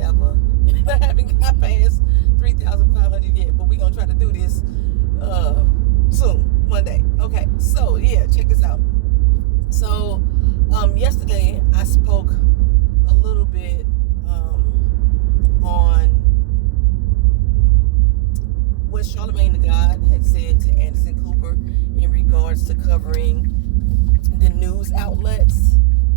ever. And I haven't got past 3,500 yet, but we're going to try to do this soon, one day. Okay, so yeah, check this out. So yesterday I spoke a little bit on what Charlamagne the God had said to Anderson Cooper in regards to covering the news outlets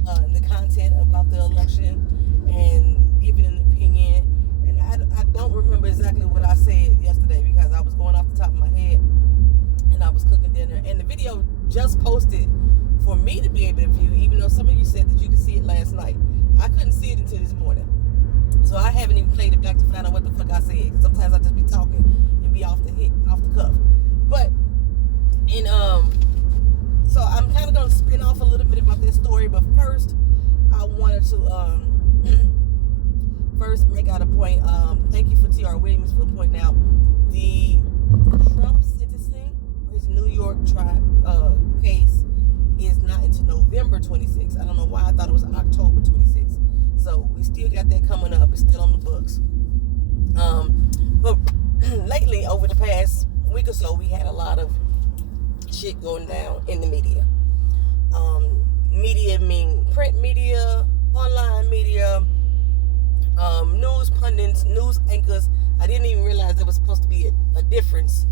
and the content about the election and giving an opinion. And I don't remember exactly what I said yesterday because I was going off the top of my head and I was cooking dinner. And the video just posted for me to be able to view, even though some of you said that you could see it last night. I couldn't see it until this morning. So I haven't even played it back to find out what the fuck I said. Cause sometimes I just be talking and be off the cuff. But so I'm kind of gonna spin off a little bit about this story. But first, I wanted to first make out a point. Thank you for T.R. Williams for pointing out the Trump sentencing for his New York case is not until November 26th. I don't know why I thought it was October 26th. So we still got that coming up. It's still on the books. But lately, over the past week or so, we had a lot of shit going down in the media. Media meaning print media, online media, news pundits, news anchors. I didn't even realize there was supposed to be a difference.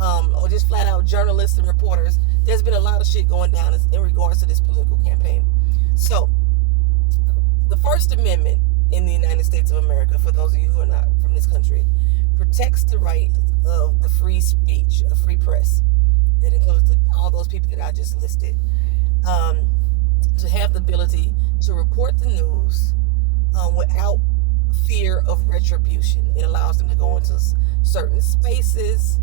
Or just flat out journalists and reporters. There's been a lot of shit going down in regards to this political campaign. So, the First Amendment in the United States of America, for those of you who are not from this country, protects the right of the free speech, a free press. That includes all those people that I just listed. To have the ability to report the news without fear of retribution. It allows them to go into certain spaces,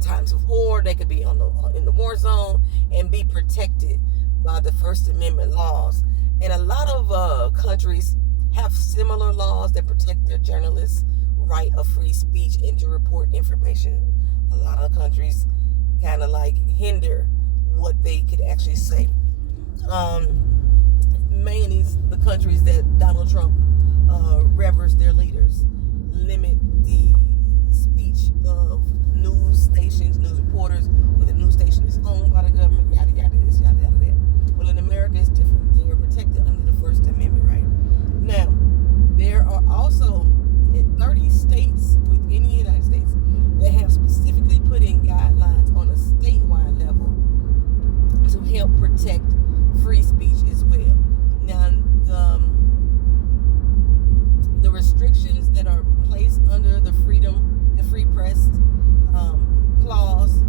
times of war. They could be in the war zone and be protected by the First Amendment laws. And a lot of countries have similar laws that protect their journalists' right of free speech and to report information. A lot of countries kind of like hinder what they could actually say. Mainly the countries that Donald Trump reveres their leaders limit the speech of news stations, news reporters, where the news station is owned by the government, yada yada this, yada yada that. Well, in America it's different. They are protected under the First Amendment, right? Now, there are also 30 states within the United States that have specifically put in guidelines on a statewide level to help protect free speech as well. Now, the restrictions that are placed under the free press clause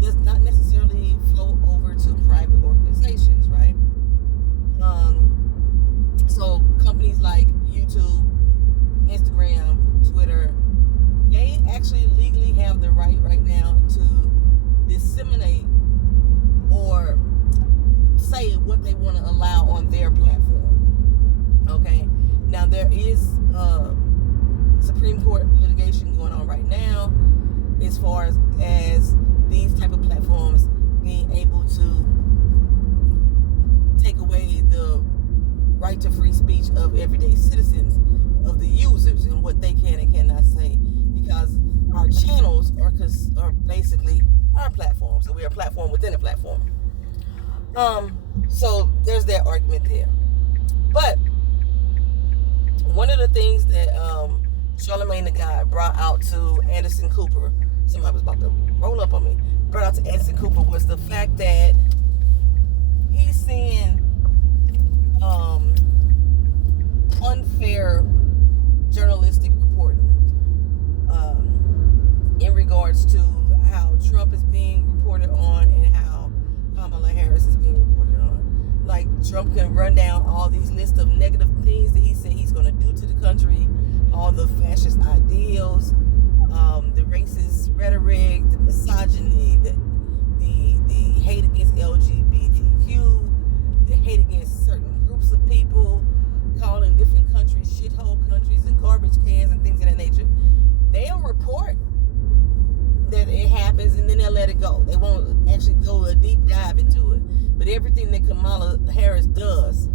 does not necessarily flow over to private organizations, right? So companies like YouTube, Instagram, Twitter, they actually legally have the right now to disseminate or say what they want to allow on their platform. Okay? Now there is Supreme Court litigation going on right now as far as these type of platforms being able to take away the right to free speech of everyday citizens, of the users, and what they can and cannot say, because our channels are basically our platform. So we are a platform within a platform. So there's that argument there. But one of the things that Charlamagne the God brought out to Anderson Cooper, somebody was about to roll up on me, brought out to Anderson Cooper was the fact that he's seeing unfair journalistic reporting in regards to how Trump is being reported on and how Kamala Harris is being reported on. Like, Trump can run down all these lists of negative things that he said he's going to do to the country, all the fascist ideals, the racist rhetoric, the misogyny, the hate against LGBTQ, the hate against certain groups of people, calling different countries shithole countries and garbage cans and things of that nature. They'll report that it happens and then they'll let it go. They won't actually go a deep dive into it. But everything that Kamala Harris does,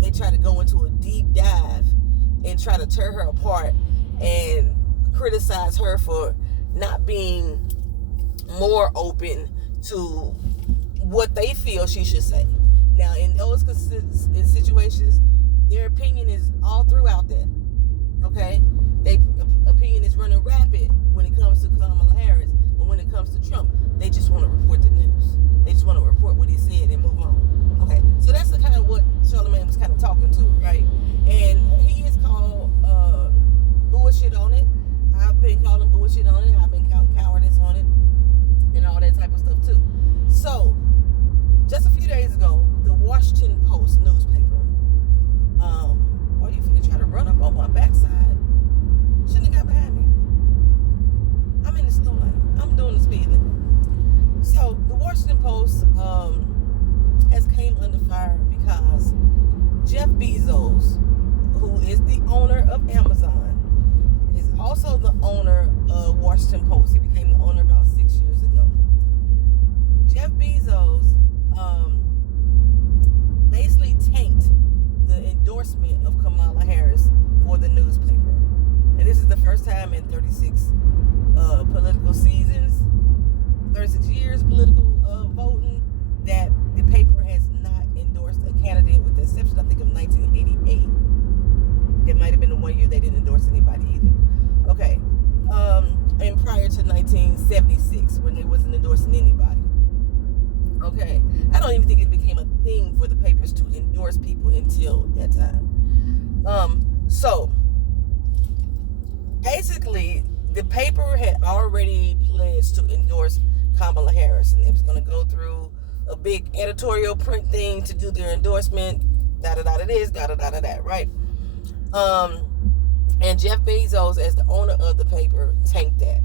they try to go into a deep dive and try to tear her apart and criticize her for not being more open to what they feel she should say. Now, in those situations, their opinion is all throughout that. Okay? Their opinion is running rapid when it comes to Kamala Harris, but when it comes to Trump, they just want to report the news. They just want to report what he said and move on. Okay, so that's the kind of what Charlamagne was kind of talking to, right? And he has called bullshit on it. I've been calling bullshit on it. I've been calling cowardice on it, and all that type of stuff too. So, just a few days ago, the Washington Post newspaper. Why you finna try to run up on my backside? Shouldn't have got behind me. I'm in the slow lane. I'm doing the speed limit. So the Washington Post has came under fire because Jeff Bezos, who is the owner of Amazon, is also the owner of Washington Post. He became the owner about 6 years ago. Jeff Bezos basically tanked the endorsement of Kamala Harris for the newspaper. And this is the first time in 36 political seasons, 36 years political voting, that the paper has not endorsed a candidate, with the exception, I think, of 1988. It might have been the one year they didn't endorse anybody either. Okay. And prior to 1976, when they wasn't endorsing anybody. Okay. I don't even think it became a thing for the papers to endorse people until that time. So basically, the paper had already pledged to endorse Kamala Harris, and it was going to go through a big editorial print thing to do their endorsement, this, that, right? And Jeff Bezos, as the owner of the paper, tanked that.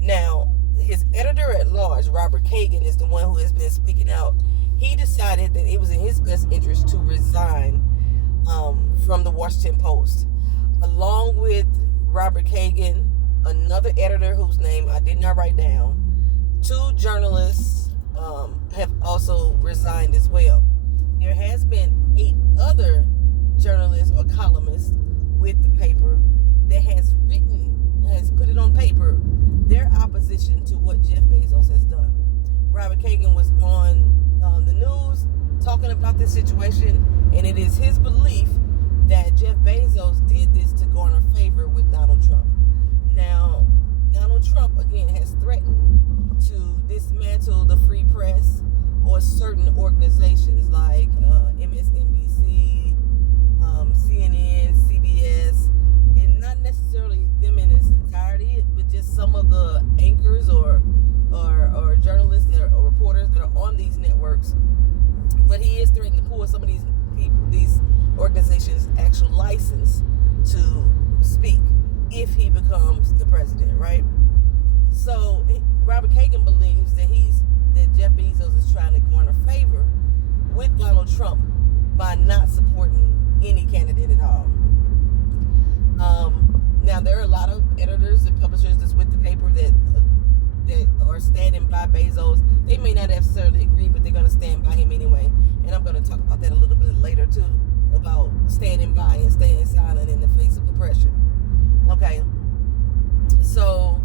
Now, his editor-at-large, Robert Kagan, is the one who has been speaking out. He decided that it was in his best interest to resign from the Washington Post, along with Robert Kagan, another editor whose name I did not write down. 2 journalists have also resigned as well. There has been 8 other journalists or columnists with the paper that has put it on paper, their opposition to what Jeff Bezos has done. Robert Kagan was on the news talking about this situation, and it is his belief that Jeff Bezos did this to garner favor with Donald Trump. Now, Donald Trump, again, has threatened to dismantle the free press or certain organizations like MSNBC, CNN, CBS, and not necessarily them in its entirety, but just some of the anchors or journalists or reporters that are on these networks. But he is threatening to pull some of these organizations' actual license to speak if he becomes the president, right? So Robert Kagan believes that Jeff Bezos is trying to garner favor with Donald Trump by not supporting any candidate at all. Now, there are a lot of editors and publishers that's with the paper that are standing by Bezos. They may not necessarily agree, but they're going to stand by him anyway. And I'm going to talk about that a little bit later too, about standing by and staying silent in the face of oppression. Okay, so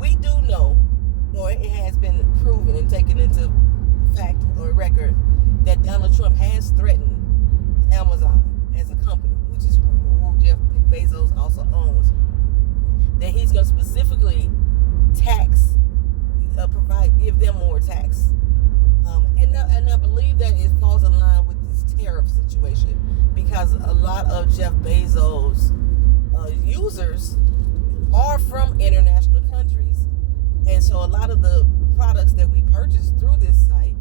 we do know, or it has been proven and taken into fact or record, that Donald Trump has threatened Amazon as a company, which is who Jeff Bezos also owns, that he's going to specifically give them more tax. And I believe that it falls in line with this tariff situation, because a lot of Jeff Bezos' users are from international countries, and so a lot of the products that we purchase through this site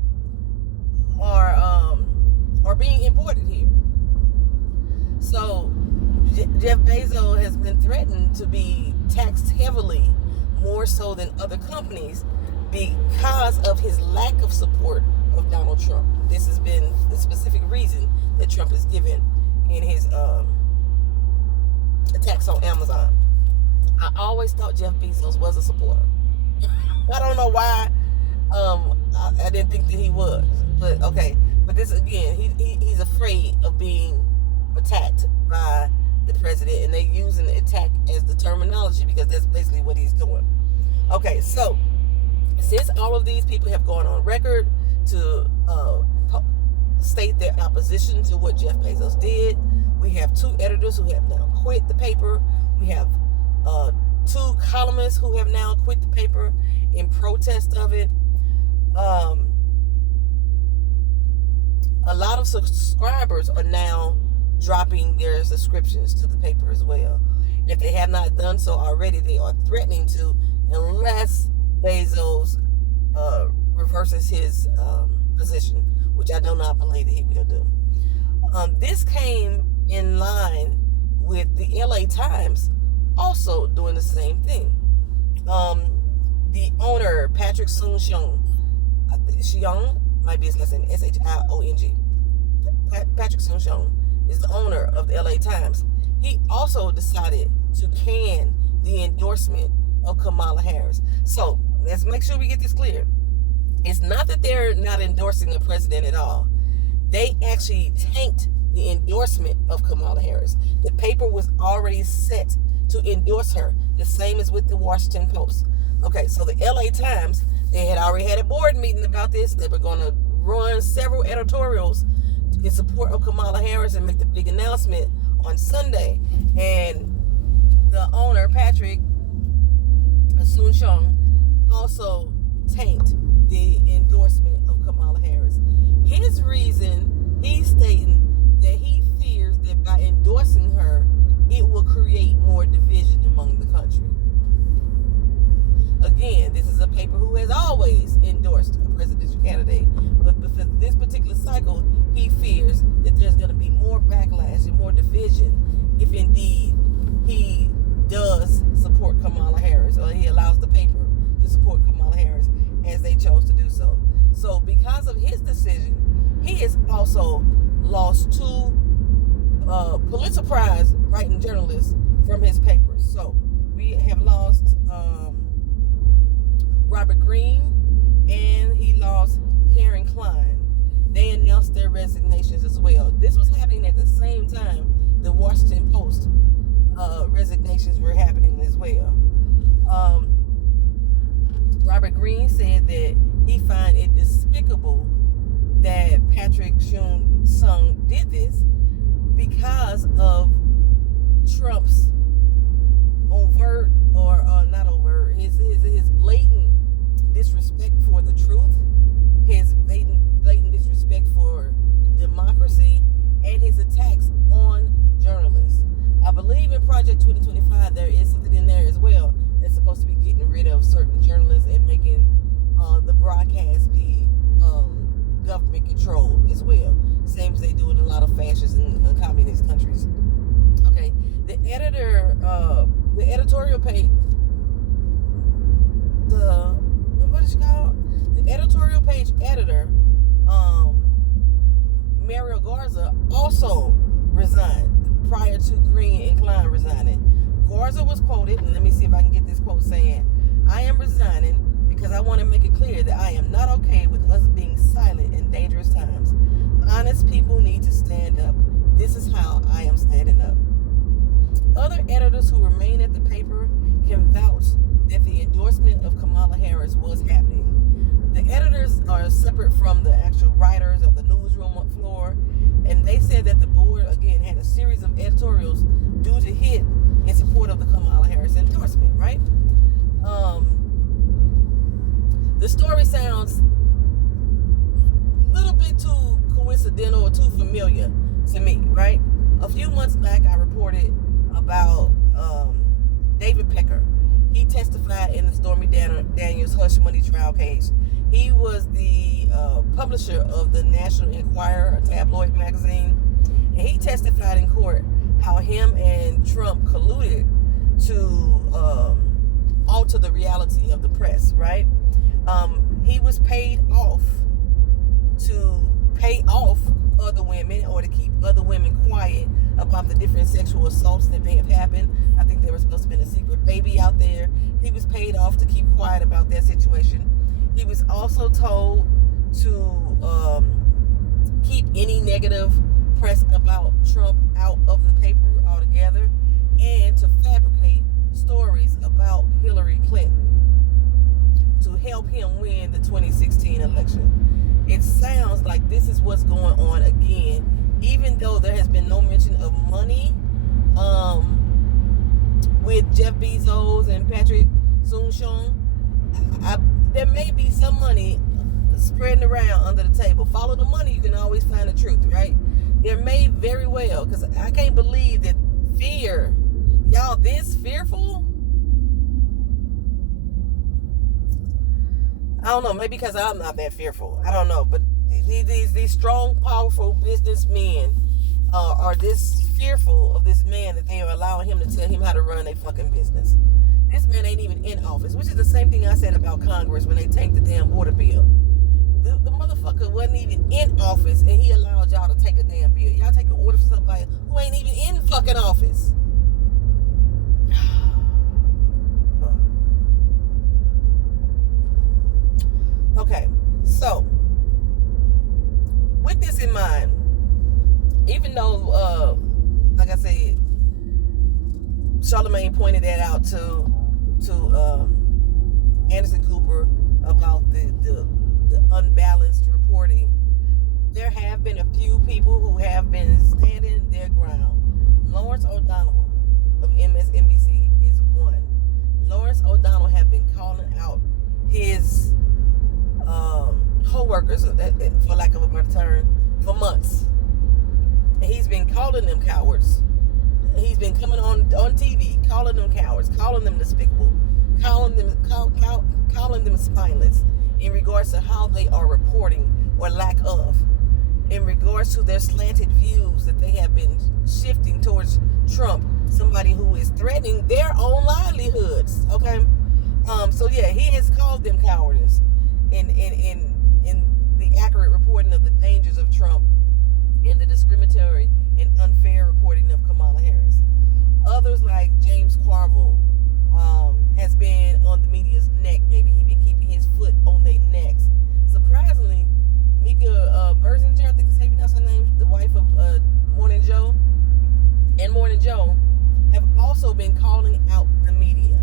are being imported here. So Jeff Bezos has been threatened to be taxed heavily, more so than other companies, because of his lack of support of Donald Trump. This has been the specific reason that Trump has given in his attacks on Amazon. I always thought Jeff Bezos was a supporter. I don't know why I didn't think that he was, but okay. But this again, he's afraid of being attacked by the president, and they're using the attack as the terminology because that's basically what he's doing. Okay, so since all of these people have gone on record to state their opposition to what Jeff Bezos did, we have 2 editors who have now quit the paper. We have 2 columnists who have now quit the paper in protest of it. A lot of subscribers are now dropping their subscriptions to the paper as well. If they have not done so already, they are threatening to, unless Bezos reverses his position, which I do not believe that he will do. This came in line with the LA Times also doing the same thing. The owner, Patrick Soon-Shiong, Shiong might be his last name, Shiong. Patrick Soon-Shiong is the owner of the LA Times. He also decided to can the endorsement of Kamala Harris. So let's make sure we get this clear. It's not that they're not endorsing the president at all. They actually tanked the endorsement of Kamala Harris. The paper was already set to endorse her, the same as with the Washington Post. Okay, so the LA Times, they had already had a board meeting about this. They were going to run several editorials in support of Kamala Harris and make the big announcement on Sunday. And the owner, Patrick Soon-Shiong, also tanked the endorsement of Kamala Harris. His reason, he's stating that he fears that by endorsing her, it will create more division among the country. Again, this is a paper who has always endorsed a presidential candidate, but for this particular cycle, he fears that there's going to be more backlash and more division if indeed he does support Kamala Harris, or he allows the paper to support Kamala Harris as they chose to do so. So because of his decision, he has also lost 2 Pulitzer Prize writing journalists from his papers. So we have lost Robert Greene, and he lost Karen Klein. They announced their resignations as well. This was happening at the same time the Washington Post resignations were happening as well. Robert Greene said that he finds it despicable that Patrick Soon-Shiong did this because of Trump's overt, or not overt, his blatant disrespect for the truth, his blatant disrespect for democracy, and his attacks on journalists. I believe in Project 2025 there is something in there as well that's supposed to be getting rid of certain journalists and making the broadcast be government controlled as well. Same as they do in a lot of fascist and communist countries. Okay, the editorial page, what is she called? The editorial page editor, Mario Garza, also resigned prior to Green and Klein resigning. Garza was quoted, and let me see if I can get this quote, saying, "I am resigning because I want to make it clear that I am not okay with us being silent in dangerous times. Honest people need to stand up. This is how I am standing up." Other editors who remain at the paper can vouch that the endorsement of Kamala Harris was happening. The editors are separate from the actual writers of the newsroom floor, and they said that the board, again, had a series of editorials due to hit in support of the Kamala Harris endorsement, right? The story sounds a little bit too coincidental or too familiar to me, right? A few months back, I reported about David Pecker. He testified in the Stormy Daniels hush money trial case. He was the publisher of the National Enquirer, a tabloid magazine, and he testified in court how him and Trump colluded to alter the reality of the press, right? He was paid off to pay off other women, or to keep other women quiet about the different sexual assaults that may have happened. I think there was supposed to be a secret baby out there. He was paid off to keep quiet about that situation. He was also told to negative press about Trump out of the paper altogether, and to fabricate stories about Hillary Clinton to help him win the 2016 election. It sounds like this is what's going on again, even though there has been no mention of money with Jeff Bezos and Patrick Soon-Shiong. There may be some money spreading around under the table. Follow the money, you can always find the truth, right? There may very well, because I can't believe that fear, y'all this fearful. I don't know, maybe because I'm not that fearful. I don't know, but these strong, powerful businessmen are this fearful of this man that they are allowing him to tell him how to run a fucking business. This man ain't even in office, which is the same thing I said about Congress when they tanked the damn border bill. The motherfucker wasn't even in office, and he allowed y'all to take a damn bill. Y'all take an order for somebody who ain't even in fucking office. Okay, so with this in mind, even though, like I said, Charlamagne pointed that out to Anderson Cooper about the unbalanced reporting, there have been a few people who have been standing their ground. Lawrence O'Donnell of MSNBC is one. Lawrence O'Donnell have been calling out his co-workers, for lack of a better term, for months. And he's been calling them cowards. He's been coming on TV, calling them cowards, calling them despicable, calling them spineless in regards to how they are reporting or lack of, in regards to their slanted views that they have been shifting towards Trump, somebody who is threatening their own livelihoods. Okay, so yeah, he has called them cowardice in the accurate reporting of the dangers of Trump and the discriminatory and unfair reporting of Kamala Harris. Others like James Carville has been on the media's neck, baby. He's been keeping his foot on their necks. Surprisingly, Mika Berzinger, I think that's how you pronounce her name, the wife of Morning Joe, and Morning Joe have also been calling out the media.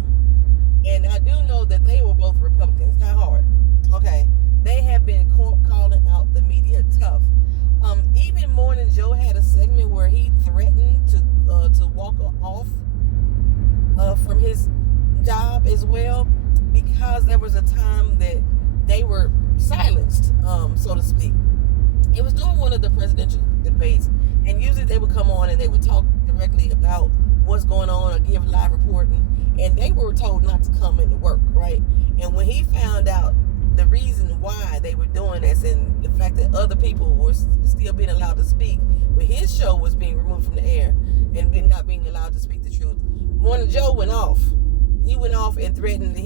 And I do know that they were both Republicans. It's not hard. Okay. They have been calling out the media tough. Even Morning Joe had a segment where he threatened to walk off from his job as well, because there was a time that they were silenced, so to speak. It was during one of the presidential debates, and usually they would come on and they would talk directly about what's going on or give live reporting, and they were told not to come into work, right? And when he found out the reason why they were doing this and the fact that other people were still being allowed to speak, but his show was being removed from the air and not being allowed to speak the truth, Morning Joe went off. He went off and threatened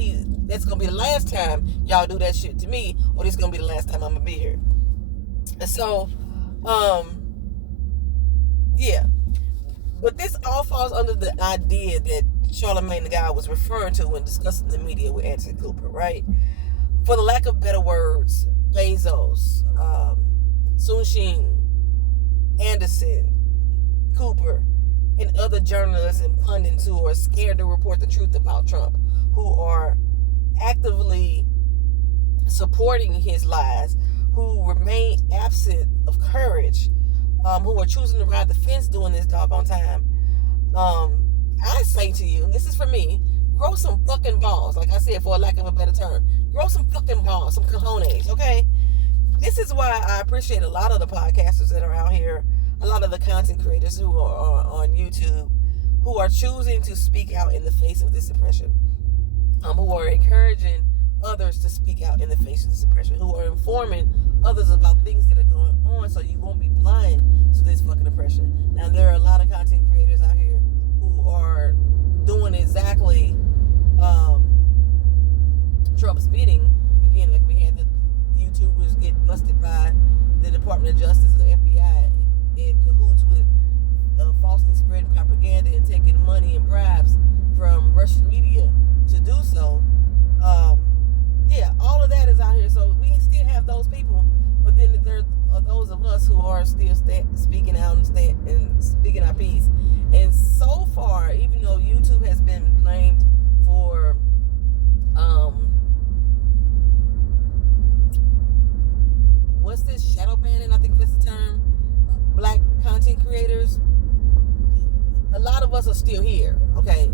that's going to be the last time y'all do that shit to me, or this is going to be the last time I'm going to be here. And so, yeah. But this all falls under the idea that Charlamagne the guy was referring to when discussing the media with Anderson Cooper, right? For the lack of better words, Bezos, Soon-Shiong, Anderson, Cooper, and other journalists and pundits who are scared to report the truth about Trump, who are actively supporting his lies, who remain absent of courage, who are choosing to ride the fence during this doggone time. I say to you, this is for me, grow some fucking balls. Like I said, for a lack of a better term, grow some fucking balls, some cojones, okay? This is why I appreciate a lot of the podcasters that are out here, a lot of the content creators who are on YouTube, who are choosing to speak out in the face of this oppression, who are encouraging others to speak out in the face of this oppression, who are informing others about things that are going on so you won't be blind to this fucking oppression. Now, there are a lot of content creators out here who are doing exactly Trump's bidding. Again, like we had the YouTubers get busted by the Department of Justice, the FBI, in cahoots with falsely spreading propaganda and taking money and bribes from Russian media to do so. Yeah, all of that is out here. So we still have those people, but then there are those of us who are are still speaking out and speaking our piece. And so far, even though YouTube has been blamed for what's this, shadow banning, I think that's the term, black content creators, a lot of us are still here, okay?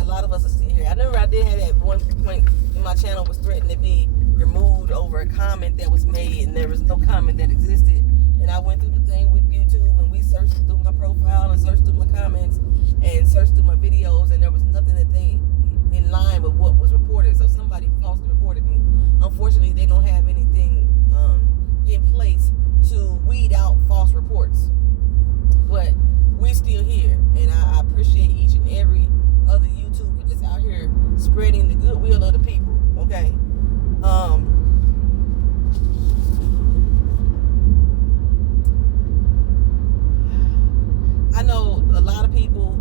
A lot of us are still here. I remember I did have that one point in my channel was threatened to be removed over a comment that was made, and there was no comment that existed. And I went through the thing with YouTube, and we searched through my profile and searched through my comments and searched through my videos, and there was nothing that they in line with what was reported. So somebody falsely reported me. Unfortunately, they don't have anything in place to weed out false reports. But we're still here, and I appreciate each and every other YouTuber that's out here spreading the goodwill of the people. Okay. I know a lot of people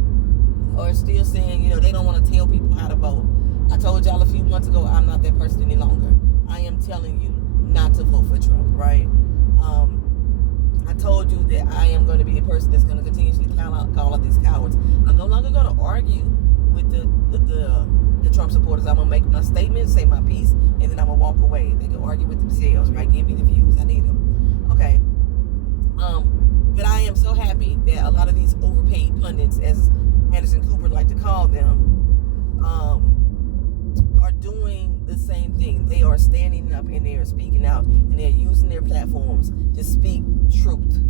are still saying, they don't want to tell people how to vote. I told y'all a few months ago, I'm not that person any longer. I am telling you not to vote for Trump, right? I told you that I am going to be a person that's going to continuously call out these cowards. I'm no longer going to argue with the Trump supporters. I'm going to make my statement, say my piece, and then I'm going to walk away. They can argue with themselves, right? Give me the views. I need them. Okay. But I am so happy that a lot of these overpaid pundits, as Anderson Cooper like to call them, are doing the same thing. They are standing up and they are speaking out, and they're using their platforms to speak truth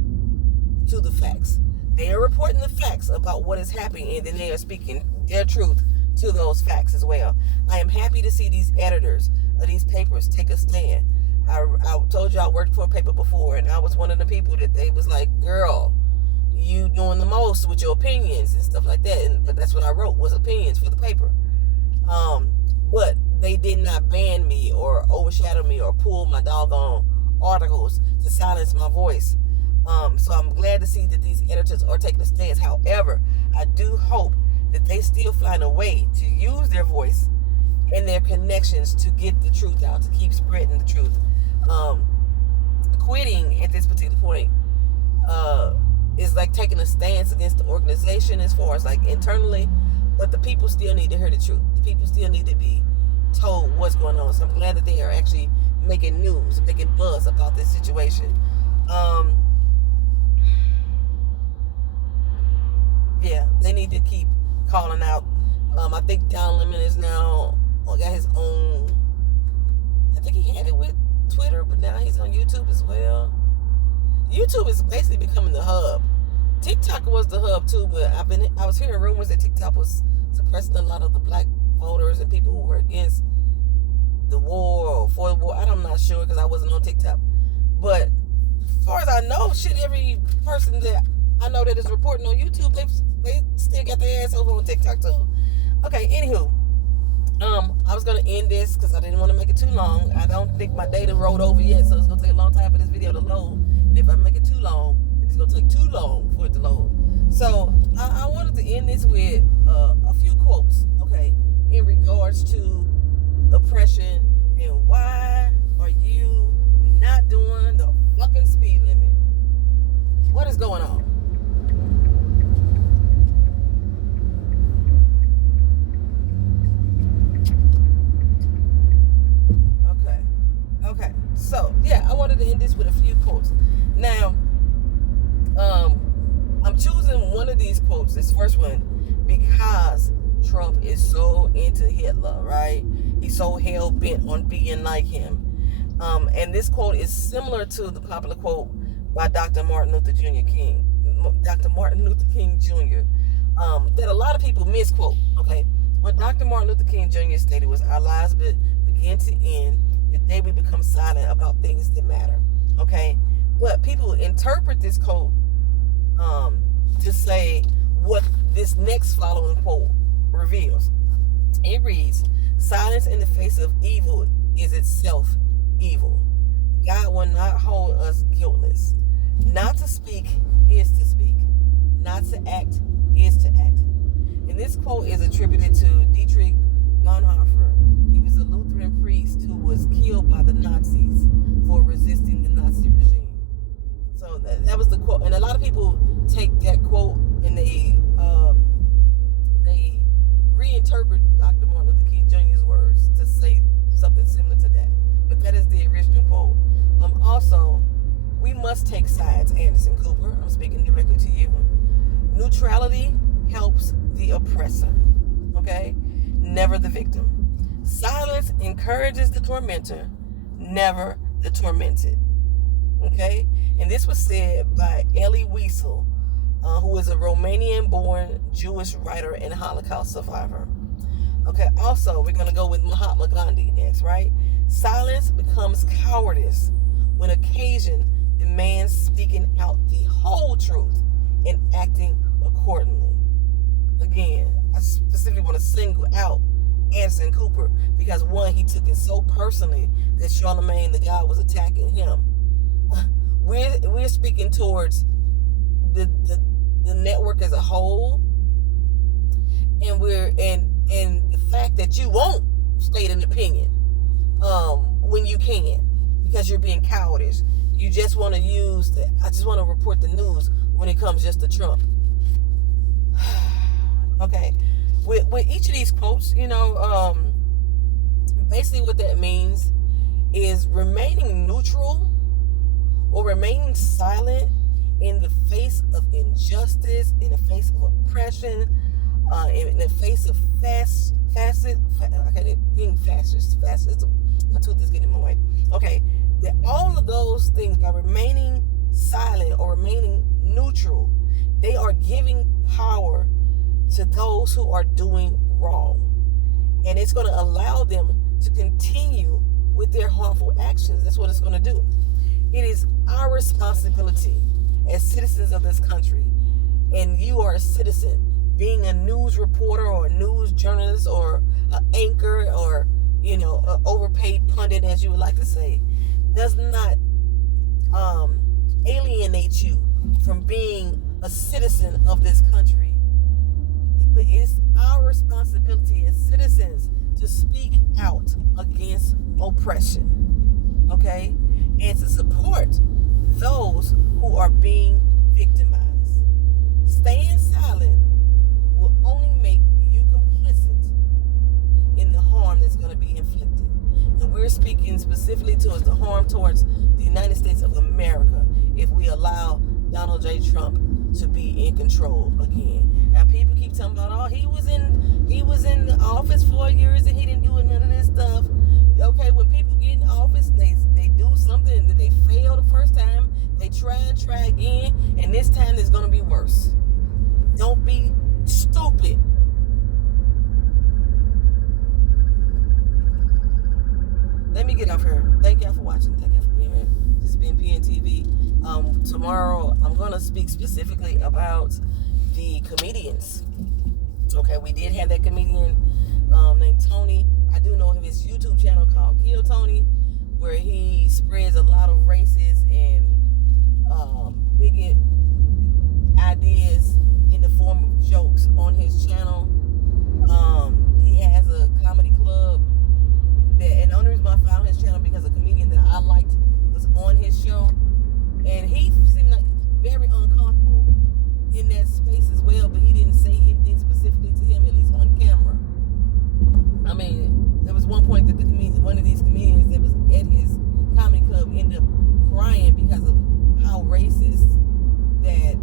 to the facts. They are reporting the facts about what is happening, and then they are speaking their truth to those facts as well. I am happy to see these editors of these papers take a stand. I told you I worked for a paper before, and I was one of the people that they was like, girl, you doing the most with your opinions and stuff like that. But that's what I wrote, was opinions for the paper. But they did not ban me or overshadow me or pull my doggone articles to silence my voice. So I'm glad to see that these editors are taking a stance. However, I do hope that they still find a way to use their voice and their connections to get the truth out, to keep spreading the truth. Quitting at this particular point is like taking a stance against the organization as far as like internally, but the people still need to hear the truth. The people still need to be told what's going on. So I'm glad that they are actually making news, making buzz about this situation. Yeah, they need to keep calling out. I think Don Lemon is now got his own. I think he had it with Twitter, but now he's on YouTube as well. YouTube is basically becoming the hub. TikTok was the hub too, but I was hearing rumors that TikTok was suppressing a lot of the black voters and people who were against the war or for the war. I'm not sure because I wasn't on TikTok. But as far as I know, every person that I know that is reporting on YouTube, they still got their ass over on TikTok too. Okay, anywho. I was going to end this because I didn't want to make it too long. I don't think my data rolled over yet, so it's going to take a long time for this video to load. And if I make it too long, then it's going to take too long for it to load. So I wanted to end this with a few quotes, okay, in regards to oppression and why are you not doing the fucking speed limit? What is going on? Okay, so yeah, I wanted to end this with a few quotes. Now, I'm choosing one of these quotes, this first one, because Trump is so into Hitler, right? He's so hell-bent on being like him. And this quote is similar to the popular quote by Dr. Martin Luther King Jr., that a lot of people misquote, okay? What Dr. Martin Luther King Jr. stated was, our lives begin to end the day we become silent about things that matter, okay? But people interpret this quote to say what this next following quote reveals. It reads, silence in the face of evil is itself evil. God will not hold us guiltless. Not to speak is to speak. Not to act is to act. And this quote is attributed to Dietrich Bonhoeffer. He was a Lutheran priest who was killed by the Nazis for resisting the Nazi regime. So that was the quote. And a lot of people take that quote and they reinterpret Dr. Martin Luther King Jr.'s words to say something similar to that. But that is the original quote. Also, we must take sides, Anderson Cooper. I'm speaking directly to you. Neutrality helps the oppressor, okay? Never the victim. Silence encourages the tormentor, never the tormented, okay? And this was said by Elie Wiesel, who is a Romanian-born Jewish writer and Holocaust survivor. Okay, also, we're going to go with Mahatma Gandhi next, right? Silence becomes cowardice when occasion demands speaking out the whole truth and acting accordingly. Again, I specifically want to single out Anderson Cooper because, one, he took it so personally that Charlemagne the God was attacking him. We're speaking towards the network as a whole, and the fact that you won't state an opinion when you can because you're being cowardice. You just want to I just want to report the news when it comes just to Trump. Okay, with each of these quotes, basically what that means is remaining neutral or remaining silent in the face of injustice, in the face of oppression, in the face of fascism. My tooth is getting in my way. Okay, that all of those things, by remaining silent or remaining neutral, they are giving power to those who are doing wrong, and it's going to allow them to continue with their harmful actions. That's what it's going to do. It is our responsibility as citizens of this country, and you are a citizen, being a news reporter or a news journalist or an anchor or an overpaid pundit, as you would like to say, does not alienate you from being a citizen of this country. But it's our responsibility as citizens to speak out against oppression, okay, and to support those who are being victimized. Staying silent will only make you complicit in the harm that's going to be inflicted. And we're speaking specifically towards the harm towards the United States of America if we allow Donald J. Trump to be in control again. Now people keep talking about, he was in the office 4 years and he didn't do none of this stuff. Okay, when people get in office, they do something that they fail the first time, they try again, and this time it's gonna be worse. Don't be stupid. Let me get off here. Thank y'all for watching. Thank y'all for being here. This has been PNTV. Tomorrow I'm gonna speak specifically about the comedians. Okay, we did have that comedian named Tony. I do know of his YouTube channel called Kill Tony, where he spreads a lot of racist and bigot ideas in the form of jokes on his channel. He has a comedy club and the only reason I found his channel because a comedian that I liked was on his show, and he seemed like very uncomfortable in that space as well, but he didn't say anything specifically to him, at least on camera. I mean, there was one point that one of these comedians that was at his comedy club ended up crying because of how racist that